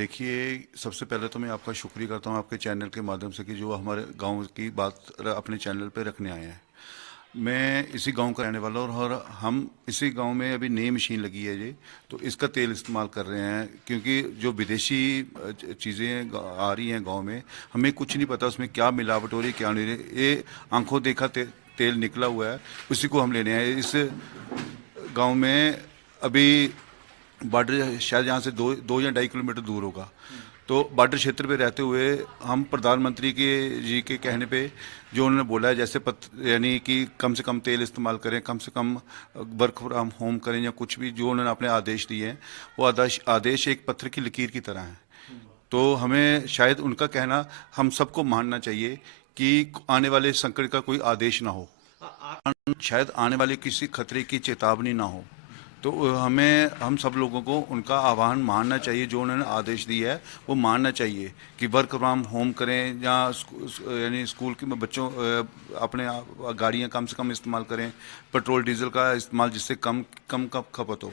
देखिए, सबसे पहले तो मैं आपका शुक्रिया करता हूँ आपके चैनल के माध्यम से कि जो हमारे गांव की बात अपने चैनल पे रखने आए हैं। मैं इसी गांव का रहने वाला हूँ और हम इसी गांव में अभी नई मशीन लगी है ये, तो इसका तेल इस्तेमाल कर रहे हैं क्योंकि जो विदेशी चीज़ें आ रही हैं गांव में, हमें कुछ नहीं पता उसमें क्या मिलावट हो रही है क्या नहीं रही। ये आंखों देखा तेल निकला हुआ है, उसी को हम लेने आए। इस गांव में अभी बॉर्डर शायद यहाँ से दो या 2.5 किलोमीटर दूर होगा, तो बॉर्डर क्षेत्र पे रहते हुए हम प्रधानमंत्री के जी के कहने पे जो उन्होंने बोला है, जैसे यानी कि कम से कम तेल इस्तेमाल करें, कम से कम वर्क फ्रॉम होम करें या कुछ भी जो उन्होंने अपने आदेश दिए हैं, वो आदेश एक पत्थर की लकीर की तरह है। तो हमें शायद उनका कहना हम सबको मानना चाहिए कि आने वाले संकट का कोई आदेश ना हो, शायद आने वाले किसी खतरे की चेतावनी ना हो। तो हम सब लोगों को उनका आह्वान मानना चाहिए, जो उन्होंने आदेश दिया है वो मानना चाहिए कि वर्क फ्रॉम होम करें या यानी स्कूल के बच्चों अपने गाड़ियां कम से कम इस्तेमाल करें, पेट्रोल डीजल का इस्तेमाल जिससे कम कम का खपत हो।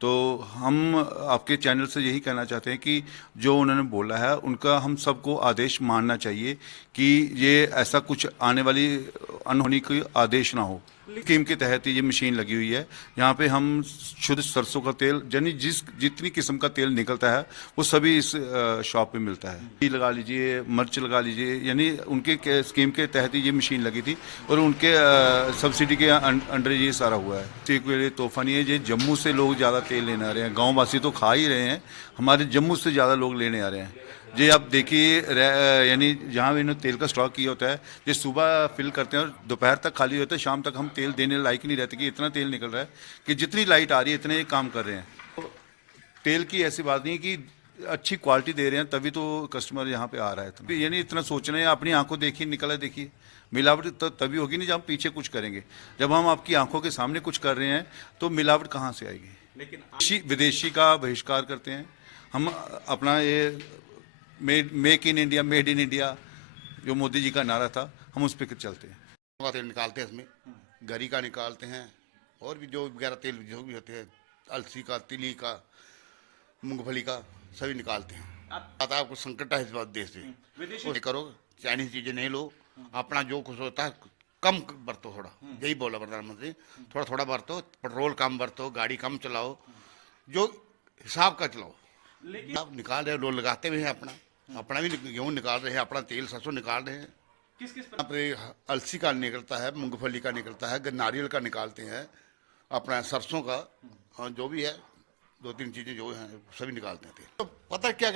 तो हम आपके चैनल से यही कहना चाहते हैं कि जो उन्होंने बोला है उनका हम सबको आदेश मानना चाहिए कि ये ऐसा कुछ आने वाली अनहोनी कोई आदेश ना हो। स्कीम के तहत ये मशीन लगी हुई है, यहाँ पे हम शुद्ध सरसों का तेल यानी जितनी किस्म का तेल निकलता है वो सभी इस शॉप पे मिलता है। घी लगा लीजिए, मिर्च लगा लीजिए, यानी उनके स्कीम के तहत ही ये मशीन लगी थी और उनके सब्सिडी के अंडर ये सारा हुआ है। एक लिए तोहफा नहीं है, ये जम्मू से लोग ज़्यादा तेल लेने आ रहे हैं। गाँव वासी तो खा ही रहे हैं, हमारे जम्मू से ज़्यादा लोग लेने आ रहे हैं। जी आप देखिए, यानी जहाँ भी इन्होंने तेल का स्टॉक किया होता है, ये सुबह फिल करते हैं और दोपहर तक खाली होता है, शाम तक हम तेल देने लायक नहीं रहते कि इतना तेल निकल रहा है कि जितनी लाइट आ रही है इतने ही काम कर रहे हैं। तो तेल की ऐसी बात नहीं कि अच्छी क्वालिटी दे रहे हैं तभी तो कस्टमर यहाँ पे आ रहा है। तो यानी इतना सोचना है, अपनी आंखों देखिए निकला देखिए। मिलावट तभी होगी नहीं जब हम पीछे कुछ करेंगे। जब हम आपकी आंखों के सामने कुछ कर रहे हैं तो मिलावट कहाँ से आएगी। लेकिन विदेशी का बहिष्कार करते हैं हम। अपना ये make in India, made in India जो मोदी जी का नारा था, हम उस पर चलते हैं। तेल निकालते हैं इसमें, गरी का निकालते हैं और भी जो वगैरह तेल जो भी होते हैं, अलसी का, तिली का, मूंगफली का, सभी निकालते हैं। आता है कुछ संकट है इस बात देश में, करो चाइनीज चीजें नहीं लो, अपना जो कुछ होता है कम बरतो। थोड़ा यही बोला प्रधानमंत्री, थोड़ा थोड़ा बरतो, पेट्रोल कम बरतो, गाड़ी कम चलाओ, जो हिसाब का चलाओ। आप निकाल रहे, लोग लगाते भी हैं अपना भी गेहूँ निकाल रहे हैं, अपना तेल सरसों निकाल रहे हैं। यहाँ पे अलसी का निकलता है, मूंगफली का निकलता है, नारियल का निकालते हैं, अपना सरसों का, जो भी है 2-3 चीजें जो हैं सभी निकालते हैं। तो पता क्या